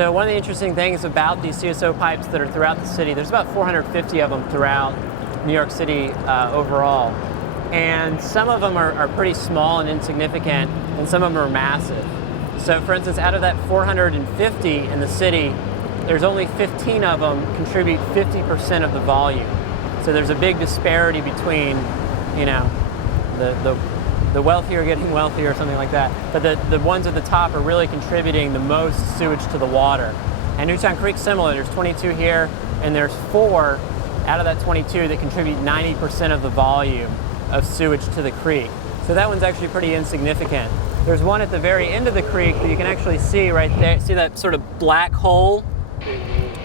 So one of the interesting things about these CSO pipes that are throughout the city, there's about 450 of them throughout New York City overall. And some of them are pretty small and insignificant, and some of them are massive. So for instance, out of that 450 in the city, there's only 15 of them contribute 50% of the volume. So there's a big disparity between, you know, the wealthier getting wealthier or something like that. But the ones at the top are really contributing the most sewage to the water. And Newtown Creek's similar. There's 22 here, and there's 4 out of that 22 that contribute 90% of the volume of sewage to the creek. So that one's actually pretty insignificant. There's one at the very end of the creek that you can actually see right there. See that sort of black hole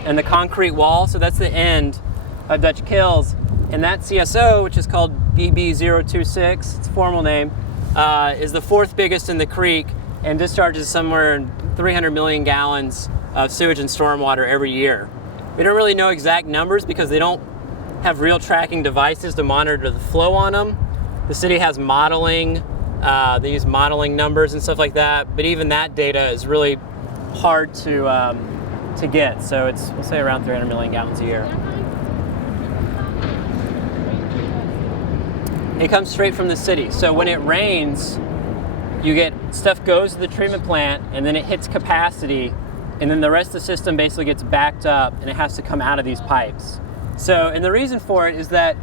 in the concrete wall? So that's the end of Dutch Kills. And that CSO, which is called BB026, its formal name, is the 4th biggest in the creek and discharges somewhere in 300 million gallons of sewage and stormwater every year. We don't really know exact numbers because they don't have real tracking devices to monitor the flow on them. The city has modeling, they use modeling numbers and stuff like that, but even that data is really hard to get. So it's, we'll say, around 300 million gallons a year. It comes straight from the city. So when it rains, you get stuff goes to the treatment plant and then it hits capacity, and then the rest of the system basically gets backed up and it has to come out of these pipes. So, and the reason for it is that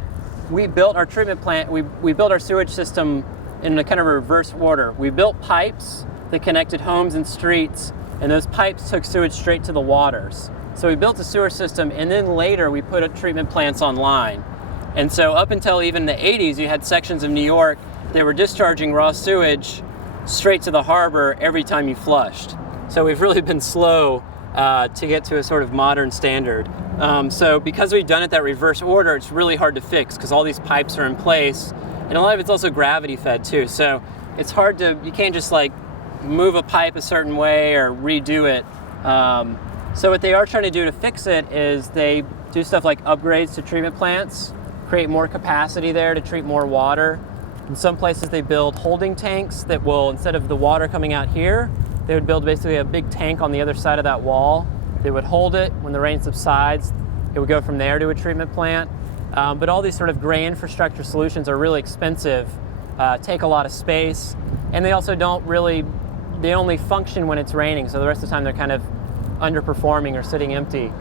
we built our treatment plant, we built our sewage system in a kind of reverse order. We built pipes that connected homes and streets, and those pipes took sewage straight to the waters. So we built a sewer system, and then later we put treatment plants online. And so up until even the 80s, you had sections of New York that were discharging raw sewage straight to the harbor every time you flushed. So we've really been slow to get to a sort of modern standard. So because we've done it that reverse order, it's really hard to fix because all these pipes are in place, and a lot of it's also gravity fed too. So it's hard to, you can't just like move a pipe a certain way or redo it. So what they are trying to do to fix it is they do stuff like upgrades to treatment plants, create more capacity there to treat more water. In some places they build holding tanks that will, instead of the water coming out here, they would build basically a big tank on the other side of that wall. They would hold it. When the rain subsides, it would go from there to a treatment plant. But all these sort of gray infrastructure solutions are really expensive, take a lot of space, and they also don't really, they only function when it's raining, so the rest of the time they're kind of underperforming or sitting empty.